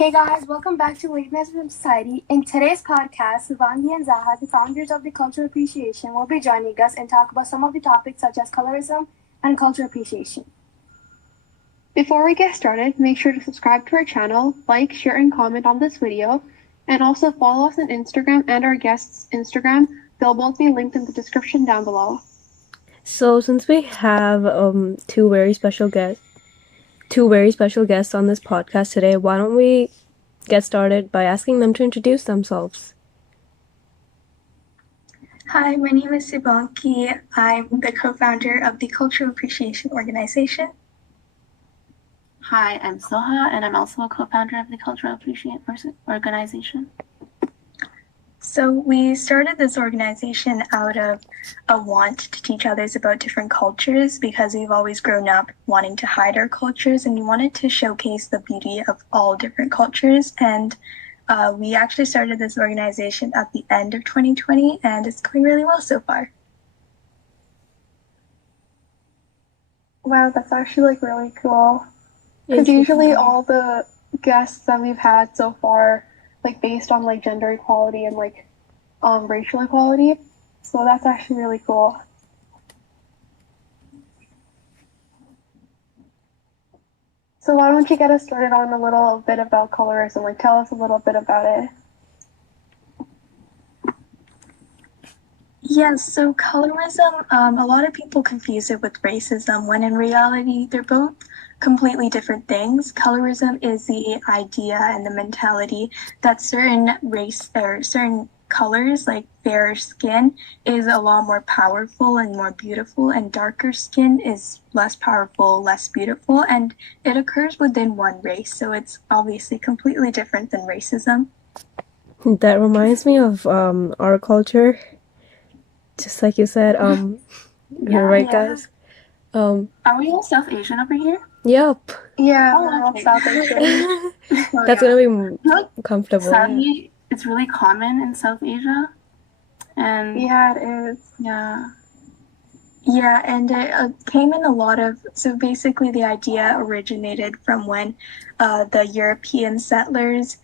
Hey guys, welcome back to Lateness from Society. In today's podcast, Subangki and Zaha, the founders of the Cultural Appreciation, will be joining us and talk about some of the topics such as colorism and cultural appreciation. Before we get started, make sure to subscribe to our channel, like, share, and comment on this video, and also follow us on Instagram and our guests' Instagram. They'll both be linked in the description down below. So since we have two very special guests on this podcast today, why don't we get started by asking them to introduce themselves? Hi, my name is Subangki. I'm the co-founder of the Cultural Appreciation Organization. Hi, I'm Zuha, and I'm also a co-founder of the Cultural Appreciation Organization. So we started this organization out of a want to teach others about different cultures because we've always grown up wanting to hide our cultures, and we wanted to showcase the beauty of all different cultures. And we actually started this organization at the end of 2020, and it's going really well so far. Wow, that's actually really cool. Because usually all the guests that we've had so far, based on gender equality and racial equality, so that's actually really cool. So why don't you get us started on a little bit about colorism? Tell us a little bit about it. Yes, so colorism, a lot of people confuse it with racism when in reality they're both completely different things. Colorism is the idea and the mentality that certain race or certain colors, like fairer skin, is a lot more powerful and more beautiful, and darker skin is less powerful, less beautiful, and it occurs within one race, so it's obviously completely different than racism. That reminds me of our culture. Just like you said, you're right, guys. Are we all South Asian over here? Yep. Yeah, we're all South Asian. That's gonna be comfortable. Sadly, it's really common in South Asia. And yeah, it is. Yeah, and it came in a lot of, so basically the idea originated from when the European settlers,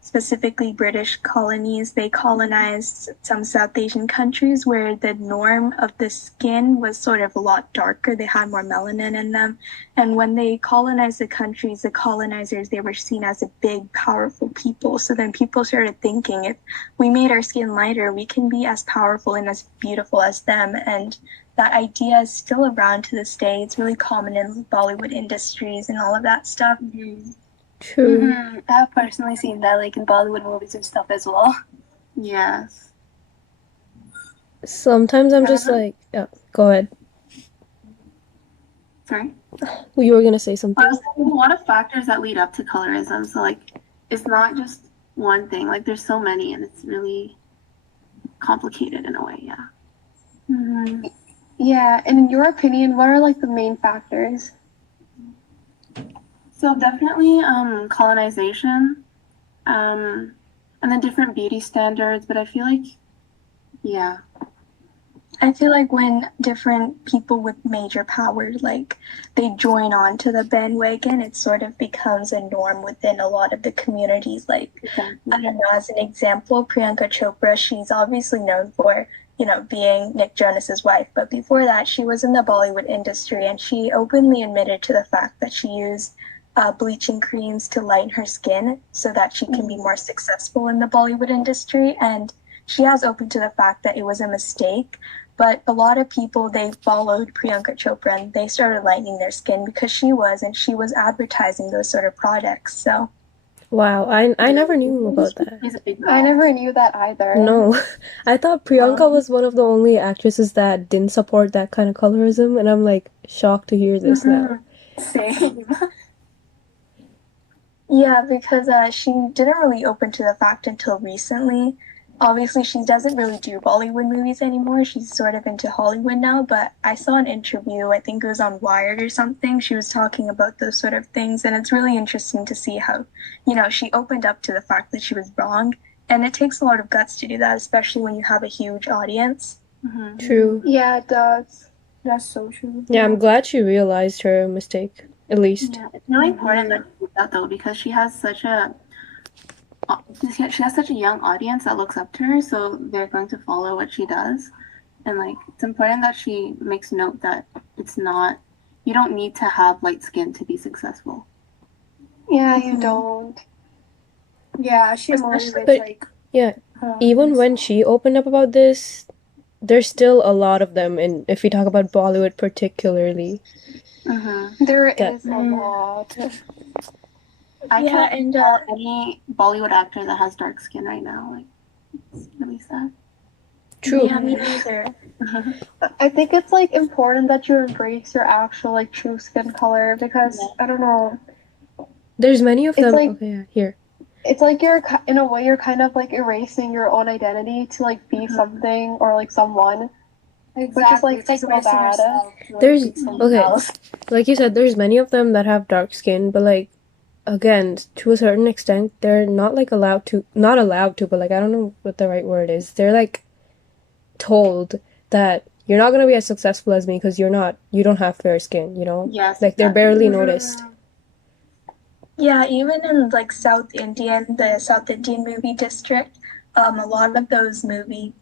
specifically British colonies, they colonized some South Asian countries where the norm of the skin was sort of a lot darker. They had more melanin in them. And when they colonized the countries, the colonizers, they were seen as a big, powerful people. So then people started thinking, if we made our skin lighter, we can be as powerful and as beautiful as them. And that idea is still around to this day. It's really common in Bollywood industries and all of that stuff. Mm-hmm. True. Mm-hmm. I have personally seen that in Bollywood movies and stuff as well. Yes. Sometimes I'm just go ahead. Sorry? Well, you were gonna say something. There's a lot of factors that lead up to colorism, so it's not just one thing. There's so many, and it's really complicated in a way. Yeah. Mm-hmm. Yeah, and in your opinion, what are the main factors? So definitely colonization, and then different beauty standards, but I feel like when different people with major power, they join on to the bandwagon, it sort of becomes a norm within a lot of the communities. Exactly. I don't know, as an example, Priyanka Chopra, she's obviously known for, being Nick Jonas's wife, but before that, she was in the Bollywood industry, and she openly admitted to the fact that she used bleaching creams to lighten her skin so that she can be more successful in the Bollywood industry. And she has opened to the fact that it was a mistake, but a lot of people, they followed Priyanka Chopra and they started lightening their skin because she was advertising those sort of products. So wow, I never knew about that. I never knew that either. No, I thought Priyanka was one of the only actresses that didn't support that kind of colorism, and I'm shocked to hear this now. Same. Yeah, because she didn't really open to the fact until recently. Obviously, she doesn't really do Bollywood movies anymore. She's sort of into Hollywood now, but I saw an interview, I think it was on Wired or something. She was talking about those sort of things, and it's really interesting to see how, she opened up to the fact that she was wrong. And it takes a lot of guts to do that, especially when you have a huge audience. Mm-hmm. True. Yeah, it does. That's so true. Yeah, I'm glad she realized her mistake. at least. Yeah, it's really important that she did that though, because she has such a young audience that looks up to her, so they're going to follow what she does. And like, it's important that she makes note that it's not, you don't need to have light skin to be successful. Yeah, you don't. Yeah, she Especially- motivates But- like Yeah, her even audience. when she opened up about this, there's still a lot of them, and if we talk about Bollywood particularly, There That- is a lot. I Yeah, can't and tell any Bollywood actor that has dark skin right now. Like, it's really sad. true. Yeah, me neither. I think it's like important that you embrace your actual like true skin color because I don't know. There's many of It's them. like- Okay, yeah, here. It's like you're in a way you're kind of like erasing your own identity to like be something or like someone. Exactly. like, It's like so erasing bad. yourself to, like, There's- be someone okay. else. Like you said, there's many of them that have dark skin, but like, again, to a certain extent, they're not like not allowed to, but like, I don't know what the right word is. They're like told that you're not gonna be as successful as me because you don't have fair skin, you know? Yes. Like, they're exactly. barely noticed. Yeah, even in like the South Indian movie district, a lot of those movie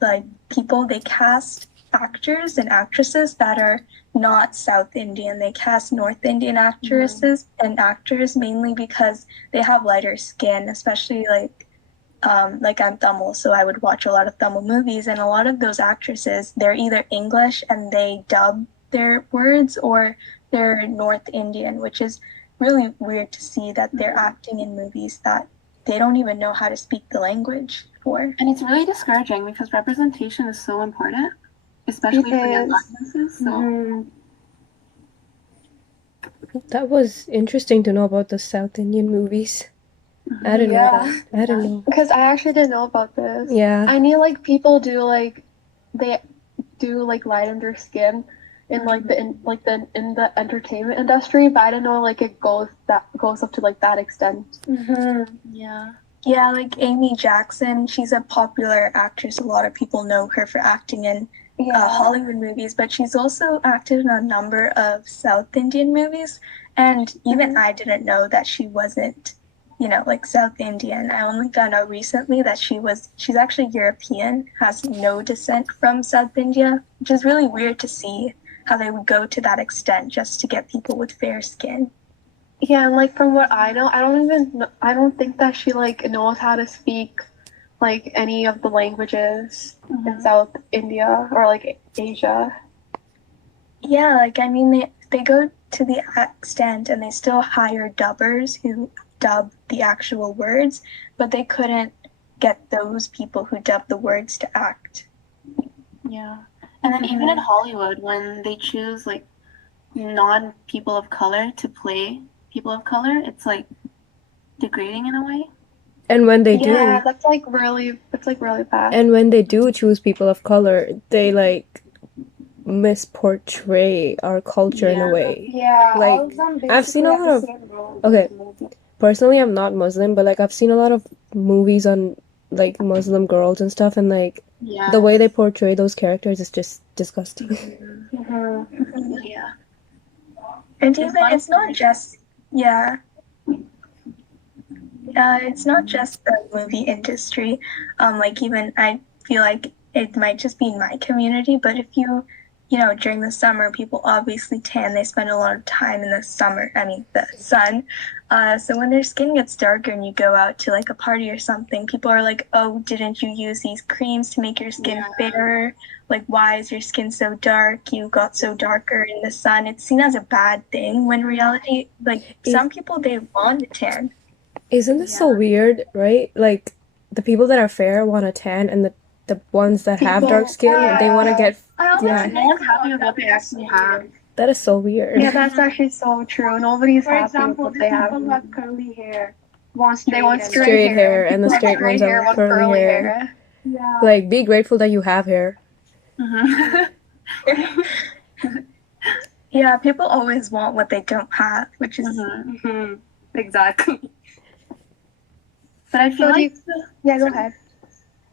like people, they cast actors and actresses that are not South Indian. They cast North Indian actresses and actors mainly because they have lighter skin, especially like I'm Tamil, so I would watch a lot of Tamil movies, and a lot of those actresses, they're either English and they dub their words, or they're North Indian, which is really weird to see that they're acting in movies that they don't even know how to speak the language for. And it's really discouraging because representation is so important, especially for young It is. audiences. So That was interesting to know about the South Indian movies. I didn't know that. I didn't know. Because I actually didn't know about this. Yeah. I knew like people do like they do like lighten their skin in like in the entertainment industry, but I didn't know like it goes up to like that extent. yeah. Yeah, like Amy Jackson, she's a popular actress. A lot of people know her for acting in Hollywood movies, but she's also acted in a number of South Indian movies. And even I didn't know that she wasn't, like South Indian. I only found out recently that she's actually European, has no descent from South India, which is really weird to see how they would go to that extent just to get people with fair skin. Yeah, and like from what I know, I don't think that she like knows how to speak like any of the languages in South India or like Asia. Yeah, like I mean they go to the extent and they still hire dubbers who dub the actual words, but they couldn't get those people who dub the words to act. Yeah. And then even in Hollywood, when they choose like non-people of color to play people of color, it's like degrading in a way. And when they do, Yeah, that's like really bad. and when they do choose people of color, they like misportray our culture in a way. Yeah, Like, all of them I've seen a basically lot have of- the same role. okay. Personally, I'm not Muslim, but like I've seen a lot of movies on like Muslim girls and stuff, and like Yeah. the way they portray those characters is just disgusting. Yeah. And even it's not just it's not just the movie industry. Like even I feel like it might just be in my community, but if during the summer, people obviously tan. They spend a lot of time in the sun. So when their skin gets darker and you go out to like a party or something, people are like, "Oh, didn't you use these creams to make your skin fairer? Like, why is your skin so dark? You got so darker in the sun." It's seen as a bad thing when in reality, like some people, they want to tan. Isn't this so weird, right? Like the people that are fair want a tan, and the ones that have dark skin, they want to get. Yeah, No one's happy with what they actually have. that is so weird. Yeah, that's actually so true. Nobody's For happy example, with the what they have. people who have curly hair want straight They want hair. Straight hair, and the People straight with ones hair have want curly hair. Yeah. Like, be grateful that you have hair. Yeah, people always want what they don't have, which is Exactly. But I feel So do like Yeah, go ahead.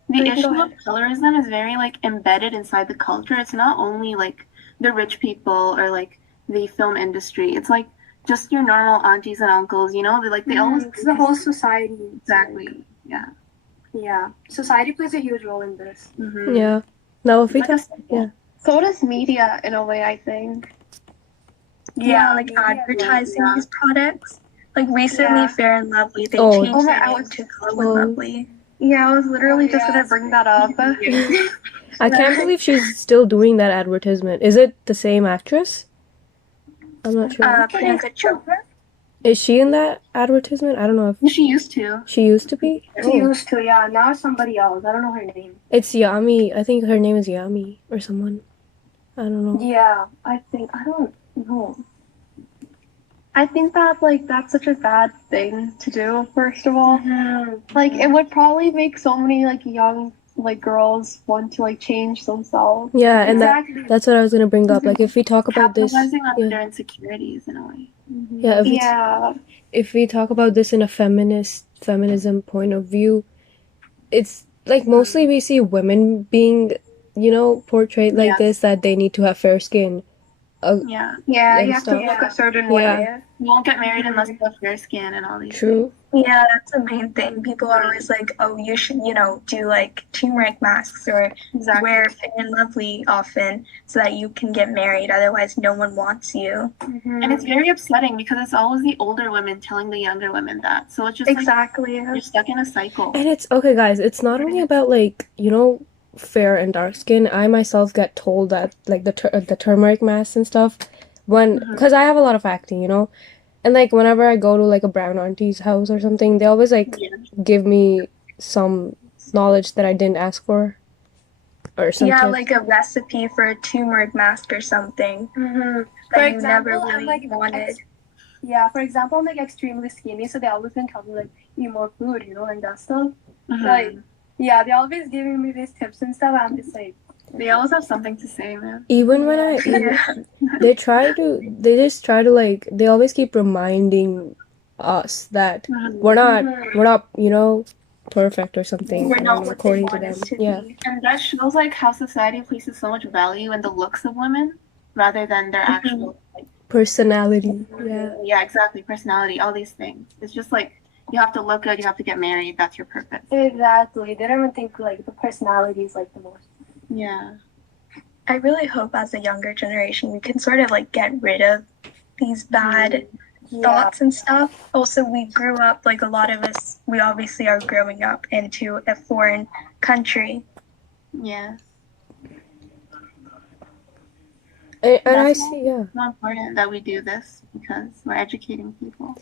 the No, you can issue go of colorism is very like embedded inside the culture. It's not only like the rich people or like the film industry. It's like just your normal aunties and uncles, you know, they always It's the whole society. exactly. Yeah. Yeah. Society plays a huge role in this. Mm-hmm. Yeah. Now, if we It's like talk, yeah. So does media in a way, I think. Yeah, like media as well. advertising Yeah. these products. Like recently, Yeah. Fair and Lovely, they Oh. changed their I name was- to Glow and Lovely. Yeah, I was literally just gonna yes. bring that up. I can't believe she's still doing that advertisement. Is it the same actress? I'm not sure. Priyanka Chopra. Is she in that advertisement? I don't know if She used to. she used to be. She used to, yeah. Now it's somebody else. I don't know her name. It's Yami. I think her name is Yami or someone. I don't know. Yeah, I don't know. I think that that's such a bad thing to do, first of all. Mm-hmm. Like it would probably make so many young girls want to change themselves. Yeah, and Exactly. that's what I was gonna bring up. Like if we talk about this, Capitalizing on yeah. their insecurities in a way. Yeah, Yeah. if we talk about this in a feminism point of view, it's like mostly we see women being, portrayed like Yeah. this, that they need to have fair skin. Yeah. Yeah, And you have to stuff. look a certain Yeah. way. You won't get married unless you have fair skin and all these True. Yeah, that's the main thing. People are always like, oh, you should, do turmeric masks or things. Exactly. wear Fair and Lovely often so that you can get married. Otherwise, no one wants you. Mm-hmm. And it's very upsetting because it's always the older women telling the younger women that. So it's just Exactly. you're stuck in a cycle. And it's okay, guys. It's not only about fair and dark skin. I myself get told that the turmeric masks and stuff because I have a lot of acne, and whenever I go to a brown auntie's house or something, they always give me some knowledge that I didn't ask for, or something. Yeah, like a recipe for a turmeric mask or something Mm-hmm. that you never really wanted. Yeah, for example, I'm extremely skinny, so they always been telling me eat more food, that stuff. Mhm. Yeah, they always giving me these tips and stuff. I'm just They always have something to say, man. Even when they just try to they always keep reminding us that we're not perfect or something. We're not what according they to want them. us to Yeah. be. And that shows how society places so much value in the looks of women rather than their actual Personality. yeah, exactly, personality, all these things. It's just you have to look good, you have to get married, that's your purpose. exactly. They don't even think the personality is the most. Yeah. I really hope as a younger generation we can sort of get rid of these bad thoughts and stuff. Also, we grew up, a lot of us, we obviously are growing up into a foreign country. Yeah. And I That's see, yeah. It's more important that we do this because we're educating people.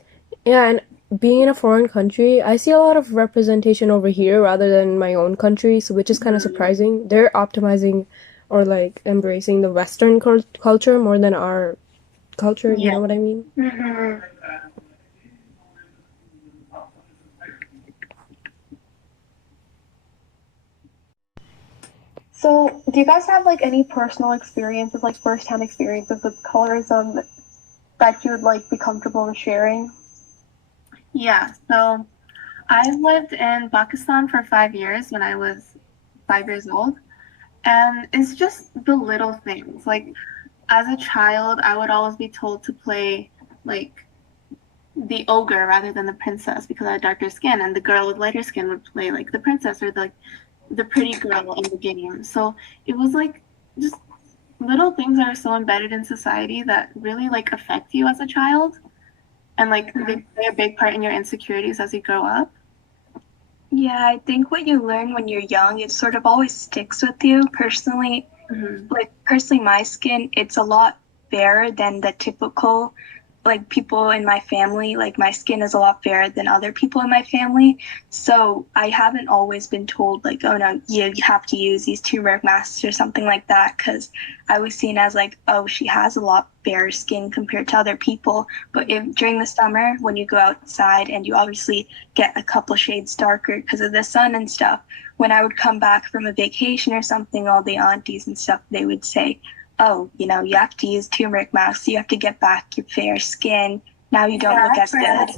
Yeah, and being in a foreign country, I see a lot of representation over here rather than my own country, so which is kind of surprising. They're optimizing or embracing the Western culture more than our culture. You know what I mean? Mm-hmm. So, do you guys have any personal experiences, first-hand experiences with colorism that you would be comfortable with sharing? Yeah, so I lived in Pakistan for 5 years when I was 5 years old, and it's just the little things. As a child, I would always be told to play the ogre rather than the princess because I had darker skin, and the girl with lighter skin would play the princess or the pretty girl in the game. So it was just little things that are so embedded in society that really affect you as a child, and they play a big part in your insecurities as you grow up. Yeah, I think what you learn when you're young, it sort of always sticks with you. Personally, personally, my skin, it's a lot fairer than the typical people in my family. My skin is a lot fairer than other people in my family. So I haven't always been told oh no, you have to use these turmeric masks or something like that, because I was seen as oh, she has a lot fairer skin compared to other people. But during the summer, when you go outside and you obviously get a couple shades darker because of the sun and stuff, when I would come back from a vacation or something, all the aunties and stuff, they would say, oh, you have to use turmeric masks. You have to get back your fair skin. Now you don't look as good.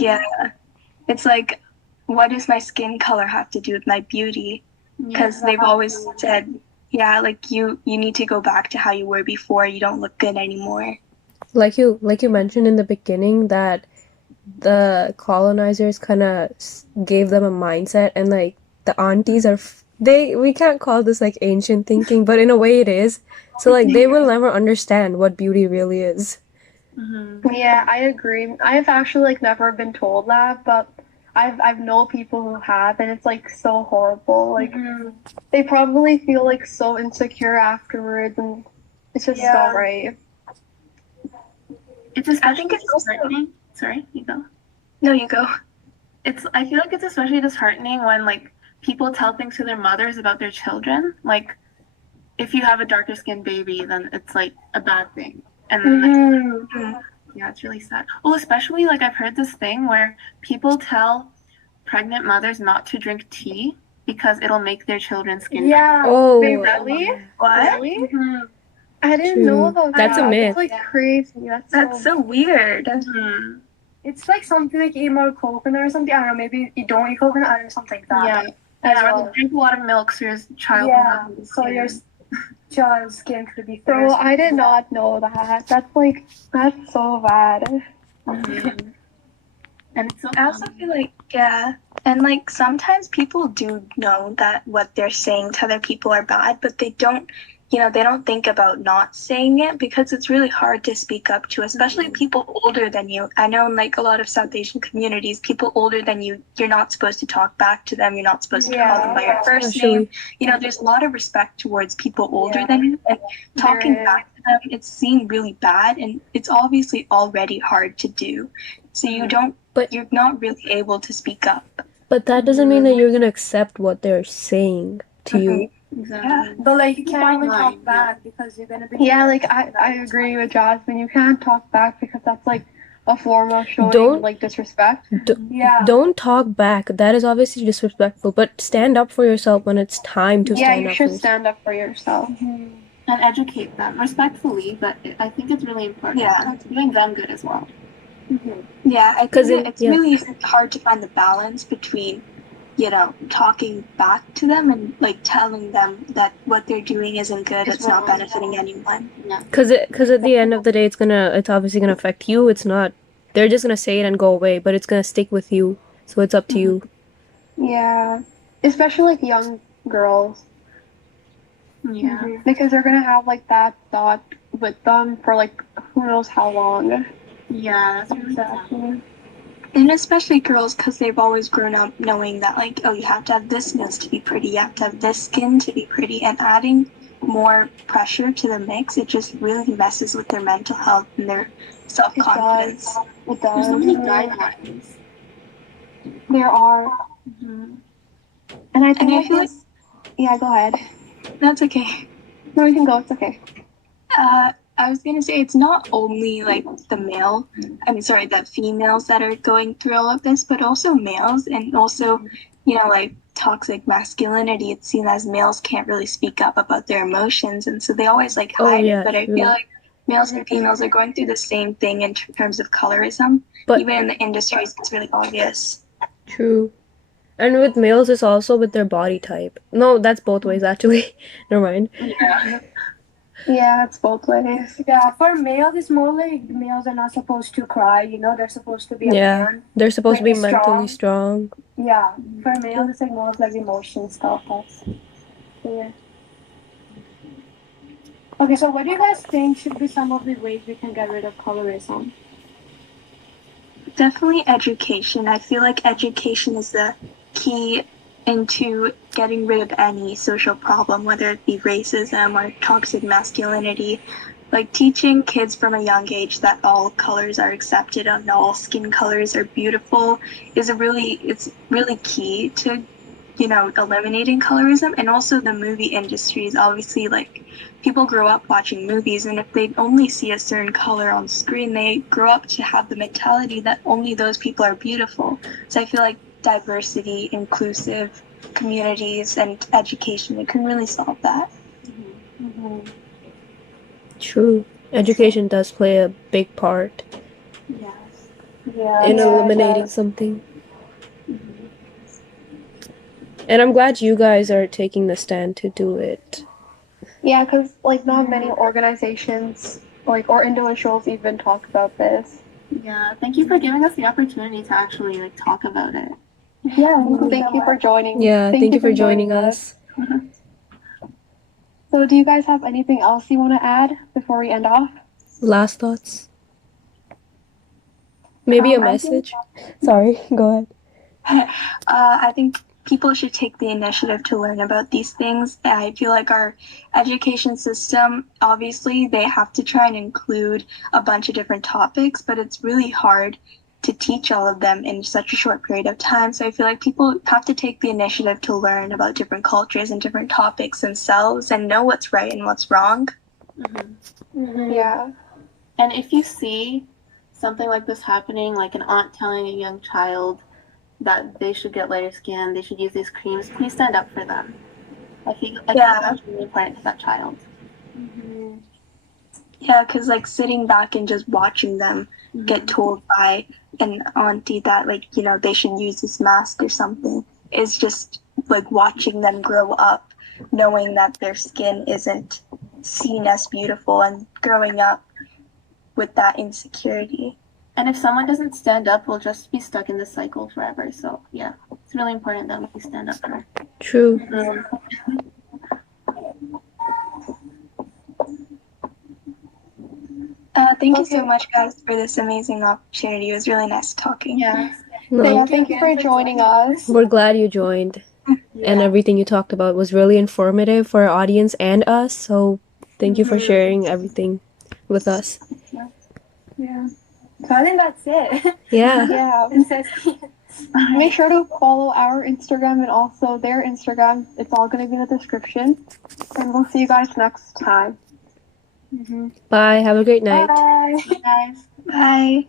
Yeah. It's what does my skin color have to do with my beauty? Because they've always said, yeah, you need to go back to how you were before. You don't look good anymore. like you mentioned in the beginning that the colonizers kind of gave them a mindset, and like the aunties are we can't call this like ancient thinking, but in a way it is. So like they will never understand what beauty really is. Yeah, I agree. I've actually like never been told that, but I've known people who have, and it's like so horrible. Like they probably feel like so insecure afterwards, and it's just not right. It's especially disheartening. Sorry, you go. No, you go. I feel like it's especially disheartening when like people tell things to their mothers about their children. Like, if you have a darker skinned baby, then it's like a bad thing. And yeah, it's really sad. Well, especially like I've heard this thing where people tell pregnant mothers not to drink tea because it'll make their children's skin. Yeah. Oh, wait, really? What? Really? I didn't know about that. That's a myth. That's like crazy. That's so weird. It's like something like eat more coconut or something. I don't know. Maybe you don't eat coconut or something like that. Yeah. Or drink a lot of milk so your child. Yeah. So your child's skin could be. Bro, I did not know that. That's so bad. And it's so I also feel like, yeah, and like sometimes people do know that what they're saying to other people are bad, but they don't, they don't think about not saying it because it's really hard to speak up to, especially people older than you. I know in like a lot of South Asian communities, people older than you, you're not supposed to talk back to them. You're not supposed to call them by your first name. There's a lot of respect towards people older than you, and talking back to them, it's seen really bad, and it's obviously already hard to do. So you're not really able to speak up. But that doesn't mean that you're gonna accept what they're saying to you. Exactly. Yeah. But like you can't even talk back because you're gonna be. Yeah, like I agree with Jasmine. You can't talk back because that's like a form of showing like disrespect. Don't talk back. That is obviously disrespectful. But stand up for yourself when it's time to stand up. Yeah, you should stand up for yourself. And educate them respectfully, but I think it's really important. Yeah. It's doing them good as well. Yeah, I think it's really hard to find the balance between, talking back to them and like telling them that what they're doing isn't good. It's not benefiting anyone. Because at the end of the day, it's obviously gonna affect you. It's not. They're just gonna say it and go away, but it's gonna stick with you. So it's up to you. Yeah, especially like young girls. Yeah. Because they're gonna have like that thought with them for like who knows how long. Yeah, that's really sad. And especially girls, because they've always grown up knowing that, like, oh, you have to have this nose to be pretty, you have to have this skin to be pretty, and adding more pressure to the mix, it just really messes with their mental health and their self-confidence. It does. There's so many guidelines. There are. And I feel like... Yeah, go ahead. That's okay. No, you can go. It's okay. I was gonna say it's not only like the females that are going through all of this, but also males, and also, like toxic masculinity. It's seen as males can't really speak up about their emotions, and so they always like hide it. But I feel like males and females are going through the same thing in terms of colorism. But even in the industries, it's really obvious. True. And with males, it's also with their body type. No, that's both ways actually. Never mind. Yeah, it's both ways. Yeah, for males, it's more like males are not supposed to cry, they're supposed to be a man. They're supposed to be mentally strong. Yeah, for males, it's like more of like emotion stuff. Yeah. Okay, so what do you guys think should be some of the ways we can get rid of colorism? Definitely education. I feel like education is the key into getting rid of any social problem, whether it be racism or toxic masculinity. Like teaching kids from a young age that all colors are accepted and all skin colors are beautiful it's really key to, eliminating colorism. And also the movie industry is obviously like people grow up watching movies, and if they only see a certain color on screen, they grow up to have the mentality that only those people are beautiful. So I feel like diversity, inclusive communities, and education, it can really solve that. True. Education does play a big part in eliminating something. And I'm glad you guys are taking the stand to do it. Yeah, because like not many organizations like, or individuals even talk about this. Yeah, thank you for giving us the opportunity to actually like talk about it. Yeah, Thank you for joining. Yeah, thank you for joining us. So do you guys have anything else you want to add before we end off? Last thoughts? Maybe a message? Sorry, go ahead. I think people should take the initiative to learn about these things. I feel like our education system, obviously, they have to try and include a bunch of different topics, but it's really hard to teach all of them in such a short period of time. So I feel like people have to take the initiative to learn about different cultures and different topics themselves and know what's right and what's wrong. Yeah. And if you see something like this happening, like an aunt telling a young child that they should get lighter skin, they should use these creams, please stand up for them. I think that's really important to that child. Yeah, because like sitting back and just watching them get told by an auntie that like, you know, they should use this mask or something is just like watching them grow up knowing that their skin isn't seen as beautiful and growing up with that insecurity. And if someone doesn't stand up, we'll just be stuck in this cycle forever. So yeah, it's really important that we stand up for her. True. Thank you so much, guys, for this amazing opportunity. It was really nice talking. Yeah. No, Thank you for joining us. we're glad you joined. And everything you talked about was really informative for our audience and us. So thank you for sharing everything with us. Yeah. So I think that's it. Yeah. Yeah. Make sure to follow our Instagram and also their Instagram. It's all going to be in the description. And we'll see you guys next time. Bye. Have a great night. Bye. Guys. Bye.